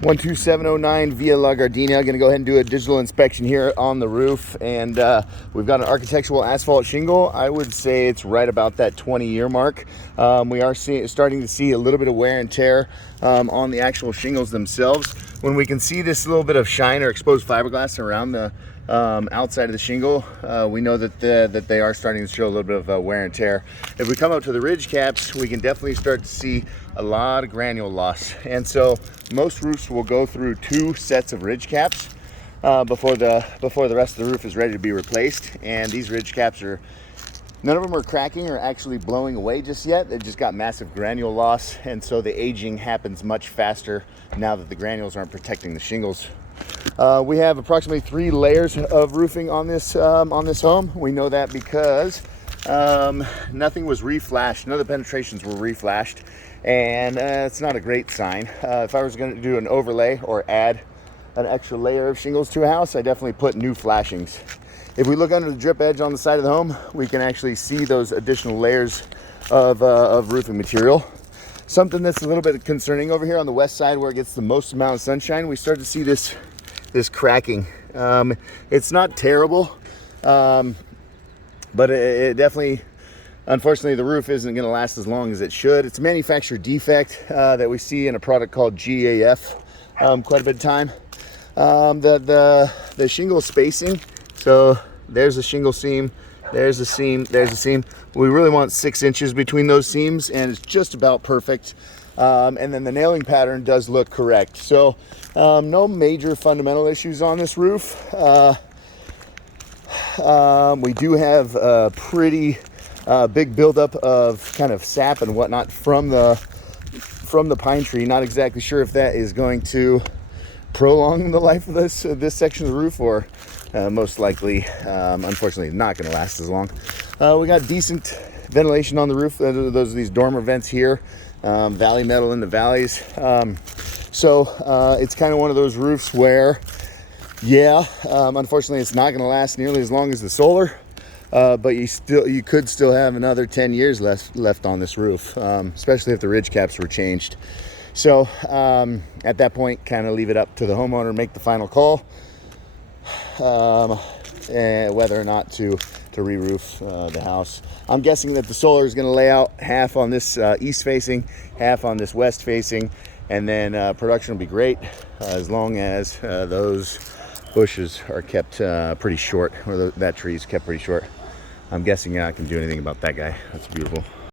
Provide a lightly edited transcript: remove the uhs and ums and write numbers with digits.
12709 Via La Gardenia. Going to go ahead and do a digital inspection here on the roof, and we've got an architectural asphalt shingle. I would say it's right about that 20-year mark. We are starting to see a little bit of wear and tear on the actual shingles themselves. When we can see this little bit of shine or exposed fiberglass around the outside of the shingle, we know that they are starting to show a little bit of wear and tear. If we come up to the ridge caps, we can definitely start to see a lot of granule loss, and so most roofs will go through 2 sets of ridge caps before the rest of the roof is ready to be replaced. And these ridge caps are, none of them are cracking or actually blowing away just yet. They've just got massive granule loss, and so the aging happens much faster now that the granules aren't protecting the shingles. We have approximately 3 layers of roofing on this home. We know that because nothing was reflashed. None of the penetrations were reflashed, and it's not a great sign. If I was going to do an overlay or add an extra layer of shingles to a house, I definitely put new flashings. If we look under the drip edge on the side of the home, we can actually see those additional layers of roofing material. Something that's a little bit concerning over here on the west side, where it gets the most amount of sunshine, we start to see this cracking. It's not terrible, but it definitely, unfortunately, the roof isn't going to last as long as it should. It's a manufacturer defect that we see in a product called GAF quite a bit of time. The shingle spacing, so there's a shingle seam, there's a seam, there's a seam. We really want 6 inches between those seams, and it's just about perfect. And then the nailing pattern does look correct. So no major fundamental issues on this roof. We do have a pretty big buildup of kind of sap and whatnot from the pine tree. Not exactly sure if that is going to prolong the life of this section of the roof, or most likely, unfortunately, not going to last as long. We got decent ventilation on the roof. Those are these dormer vents here, valley metal in the valleys. So it's kind of one of those roofs where, yeah, unfortunately, it's not going to last nearly as long as the solar, but you could still have another 10 years left on this roof, especially if the ridge caps were changed. So at that point, kind of leave it up to the homeowner, make the final call, whether or not to re-roof the house. I'm guessing that the solar is going to lay out half on this east facing, half on this west facing, and then production will be great as long as those bushes are kept pretty short, or that tree is kept pretty short. I'm guessing I can do anything about that guy. That's beautiful.